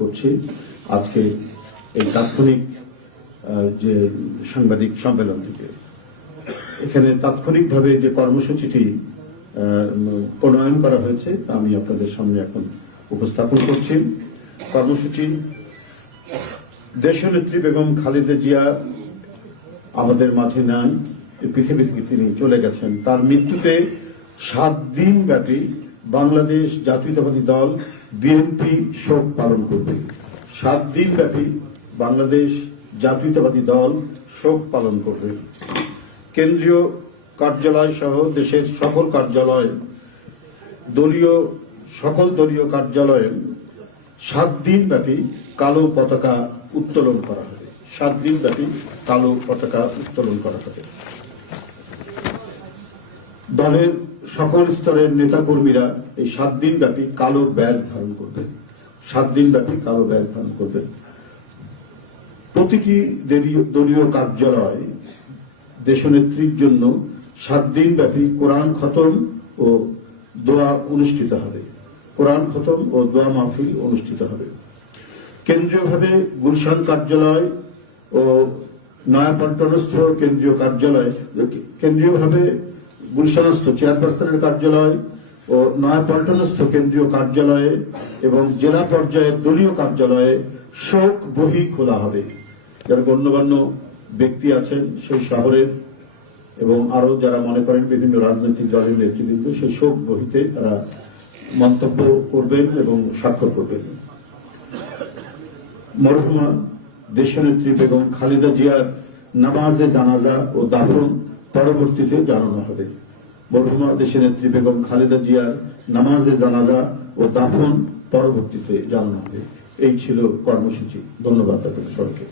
করছি আজকে এই তাৎক্ষণিক যে সাংবাদিক সম্মেলন থেকে। এখানে তাৎক্ষণিকভাবে যে কর্মসূচিটি প্রণয়ন করা হয়েছে তা আমি আপনাদের সামনে এখন উপস্থাপন করছি। কর্মসূচি দেশনেত্রী বেগম খালেদা জিয়া আমাদের মাঝে নাই, পৃথিবী থেকে তিনি চলে গেছেন। তার মৃত্যুতে 7 দিন ব্যাপী বাংলাদেশ জাতীয়তাবাদী দল বিএনপি শোক পালন করবে। 7 দিন ব্যাপী বাংলাদেশ জাতীয়তাবাদী দল শোক পালন করবে। কেন্দ্রীয় কার্যালয় সহ দেশের সকল কার্যালয়, সকল দলীয় কার্যালয়ে 7 দিন ব্যাপী কালো পতাকা উত্তোলন করা হবে। 7 দিন ব্যাপী কালো পতাকা উত্তোলন করা হবে। দলের সকল স্তরের নেতাকর্মীরা এই 7 দিন ব্যাপী কালো ব্যাজ ধারণ করবেন। 7 দিন ব্যাপী কালো ব্যাজ ধারণ করবেন। প্রতিটি দলীয় কার্যালয় দেশনেত্রীর জন্য 7 দিন ব্যাপী কোরআন খতম ও দোয়া অনুষ্ঠিত হবে। কোরআন খতম ও দোয়া মাহফিল অনুষ্ঠিত হবে। কেন্দ্রীয়ভাবে গুলশান কার্যালয় ও নয়াপল্টনস্থ কেন্দ্রীয় কার্যালয়, কেন্দ্রীয়ভাবে গুলশানস্থ চেয়ারপারসনের কার্যালয় ও নয়াপল্টনস্থ কেন্দ্রীয় কার্যালয়ে এবং জেলা পর্যায়ের দলীয় কার্যালয়ে শোক বহি খোলা হবে। যারা গণ্যমান্য ব্যক্তি আছেন সেই শহরের এবং আরো যারা মনে করেন বিভিন্ন রাজনৈতিক দলের নেতৃবৃন্দ সেই শোক বহিতে তারা মন্তব্য করবেন এবং স্বাক্ষর করবেন। মরহুমা দেশনেত্রী বেগম খালেদা জিয়ার নামাজে জানাজা ও দাফন পরবর্তীতে জানানো হবে। মরহুমা দেশনেত্রী বেগম খালেদা জিয়ার নামাজে জানাজা ও দাফন পরবর্তীতে জানানো হবে। এই ছিল কর্মসূচি। ধন্যবাদ আপনাদের সবাইকে।